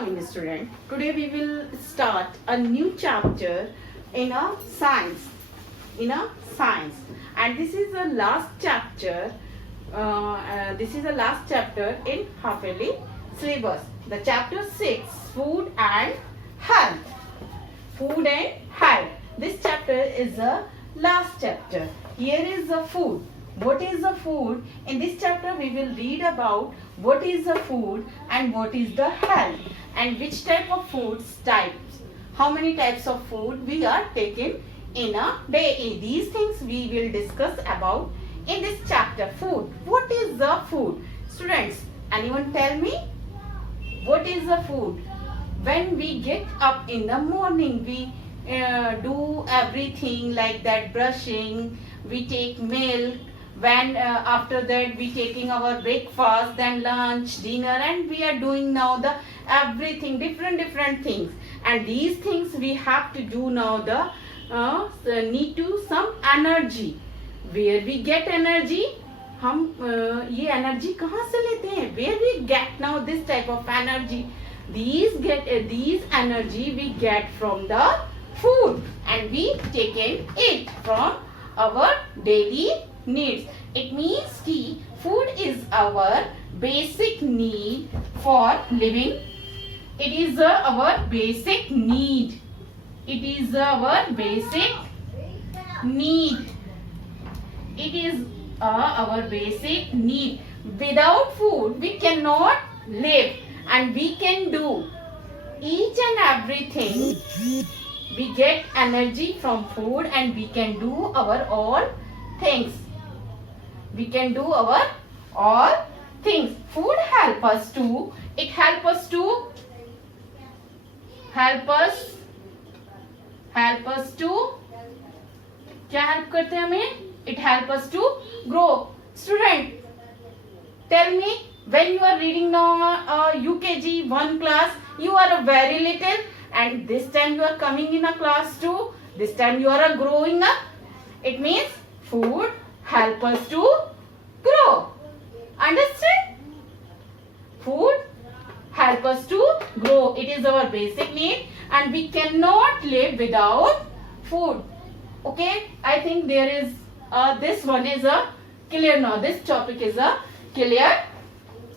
Morning student. Today we will start a new chapter in a science. And this is the last chapter. In half yearly syllabus. The chapter 6, food and health. Food and health. This chapter is the last chapter. Here is the food. What is the food? In this chapter we will read about what is the food and what is the health and which type of foods types. How many types of food we are taking in a day. These things we will discuss about in this chapter. Food. What is the food? Students, anyone tell me? What is the food? When we get up in the morning, we do everything like that, brushing, we take milk, when after that we taking our breakfast, then lunch, dinner, and we are doing now the everything, different things, and these things we have to do now the need to some energy. Where we get energy? हम ये energy कहाँ से लेते हैं? Where we get now this type of energy? These energy we get from the food, and we taken it from our daily needs. It means कि food is our basic need for living. It is our basic need. It is our basic need. It is our basic need. Without food we cannot live, and we can do each and everything. We get energy from food, and we can do our all things. We can do our all things. Food help us to. It help us to. Help us to. क्या help करते हैं हमें? It help us to grow. Student, tell me, when you are reading now UKG 1 class, you are very little, and this time you are coming in a class 2. This time you are growing up. It means food help us to grow. Understand? Food help us to grow. It is our basic need, and we cannot live without food. Okay, I think there is this one is a clear now. This topic is a clear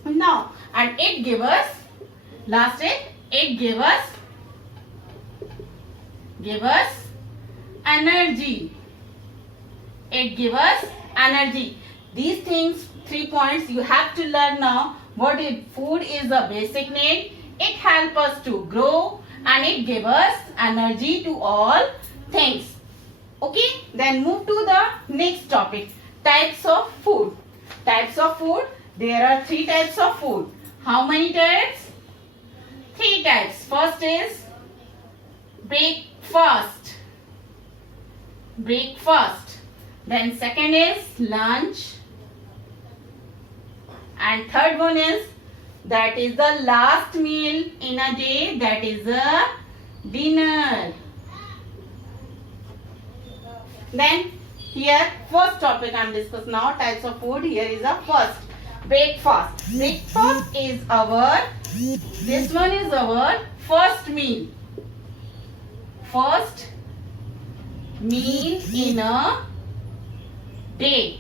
now, and it give us it give us energy. It give us energy. These things, 3 points you have to learn now. What is food? Is a basic need. It help us to grow, and it give us energy to all things. Okay, then move to the next topic. Types of food. Types of food. There are 3 types of food. How many types? 3 types. First is breakfast. Then second is lunch. And third one is, that is the last meal in a day, that is a dinner. Then here first topic I am discussing now, types of food. Here is a first, breakfast. Breakfast is our, this one is our first meal. First meal in a day.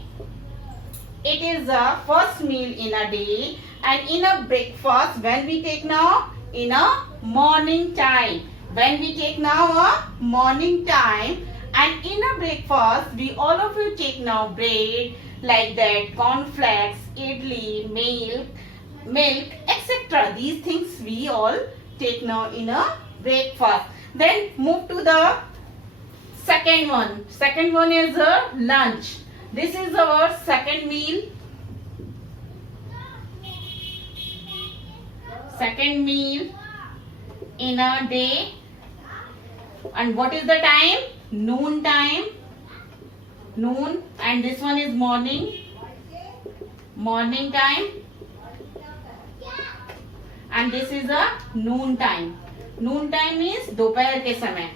It is a first meal in a day, and in a breakfast when we take now in a morning time. When we take now a morning time, and in a breakfast we all of you take now bread like that, cornflakes, idli, milk, etc. These things we all take now in a breakfast. Then move to the second one. Second one is a lunch. This is our second meal. Second meal in a day. And what is the time? Noon time. Noon. And this one is morning. Morning time. And this is a noon time. Noon time is दोपहर के समय.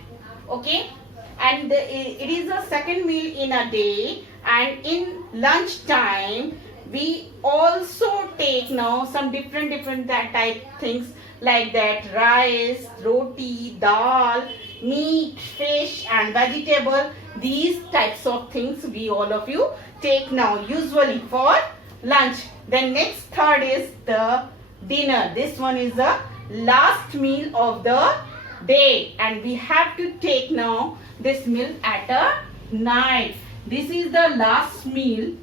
Okay. And it is a second meal in a day, and in lunch time we also take now some different type things like that: rice, roti, dal, meat, fish and vegetable. These types of things we all of you take now usually for lunch. Then next third is the dinner. This one is the last meal of the day and we have to take now this meal at a night. This is the last meal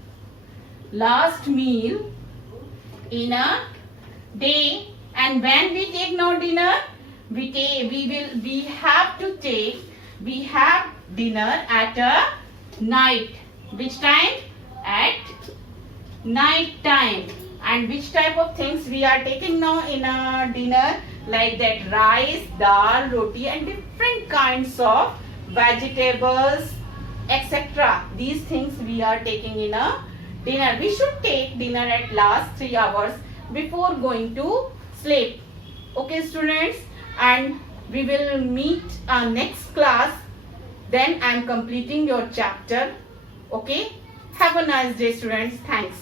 in a day. And when we take now dinner, we have dinner at a night. Which time? At night time. And which type of things we are taking now in a dinner? Like that: rice, dal, roti and different kinds of vegetables, etc. These things we are taking in a dinner. We should take dinner at last 3 hours before going to sleep. Okay students, and we will meet our next class. Then I am completing your chapter. Okay, have a nice day students. Thanks.